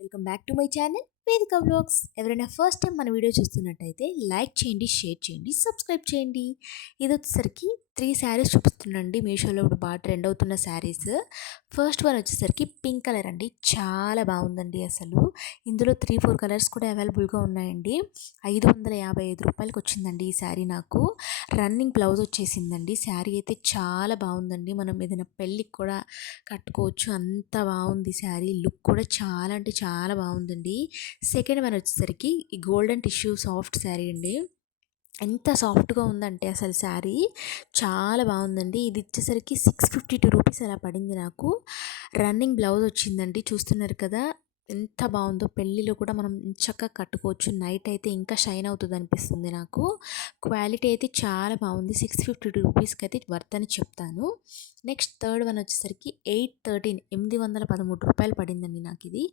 Welcome back to my channel వేదిక vlogs. ఎవరైనా first time మన వీడియో చూస్తున్నట్టయితే లైక్ చేయండి, షేర్ చేయండి, సబ్స్క్రైబ్ చేయండి. ఇది వచ్చేసరికి 3 శారీస్ చూపిస్తున్నాండి. మీషోలో ఇప్పుడు బాగా ట్రెండ్ అవుతున్న శారీస్. ఫస్ట్ వన్ వచ్చేసరికి పింక్ కలర్ అండి. చాలా బాగుందండి. అసలు ఇందులో 3-4 కలర్స్ కూడా అవైలబుల్గా ఉన్నాయండి. 555 రూపాయలకి వచ్చిందండి ఈ శారీ. నాకు రన్నింగ్ బ్లౌజ్ వచ్చేసిందండి. శారీ అయితే చాలా బాగుందండి. మనం ఏదైనా పెళ్ళికి కూడా కట్టుకోవచ్చు, అంత బాగుంది శారీ. లుక్ కూడా చాలా అంటే చాలా బాగుందండి. సెకండ్ వన్ వచ్చేసరికి ఈ గోల్డెన్ టిష్యూ సాఫ్ట్ శారీ అండి. ఎంత సాఫ్ట్గా ఉందంటే అసలు శారీ చాలా బాగుందండి. ఇది వచ్చేసరికి 652 రూపీస్ అలా పడింది నాకు. రన్నింగ్ బ్లౌజ్ వచ్చిందండి. చూస్తున్నారు కదా ఎంత బాగుందో. పెళ్ళిలో కూడా మనం చక్కగా కట్టుకోవచ్చు. నైట్ అయితే ఇంకా షైన్ అవుతుంది అనిపిస్తుంది నాకు. క్వాలిటీ అయితే చాలా బాగుంది. 652 రూపీస్కి అయితే వర్త్ అని చెప్తాను. నెక్స్ట్ థర్డ్ వన్ వచ్చేసరికి 813 రూపాయలు పడిందండి నాకు. ఇది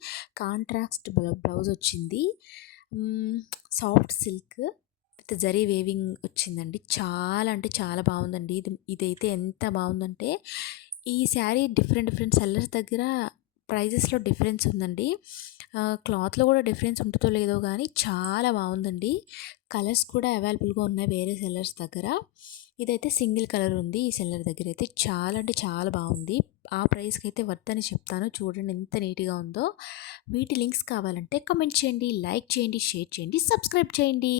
కాంట్రాస్ట్ బ్లౌజ్ వచ్చింది. Soft silk with zari weaving వచ్చిందండి. చాలా అంటే చాలా బాగుందండి. ఇదైతే ఎంత బాగుందంటే ఈ శారీ డిఫరెంట్ సెల్లర్స్ దగ్గర ప్రైజెస్లో డిఫరెన్స్ ఉందండి. క్లాత్లో కూడా డిఫరెన్స్ ఉంటుందో లేదో కానీ చాలా బాగుందండి. కలర్స్ కూడా అవైలబుల్గా ఉన్నాయి వేరే సెల్లర్స్ దగ్గర. ఇదైతే సింగిల్ కలర్ ఉంది ఈ సెల్లర్ దగ్గర. అయితే చాలా అంటే చాలా బాగుంది. ఆ ప్రైస్కి అయితే వర్త్ అని చెప్తాను. చూడండి ఎంత నీట్గా ఉందో. వీటి లింక్స్ కావాలంటే కమెంట్ చేయండి, లైక్ చేయండి, షేర్ చేయండి, సబ్స్క్రైబ్ చేయండి.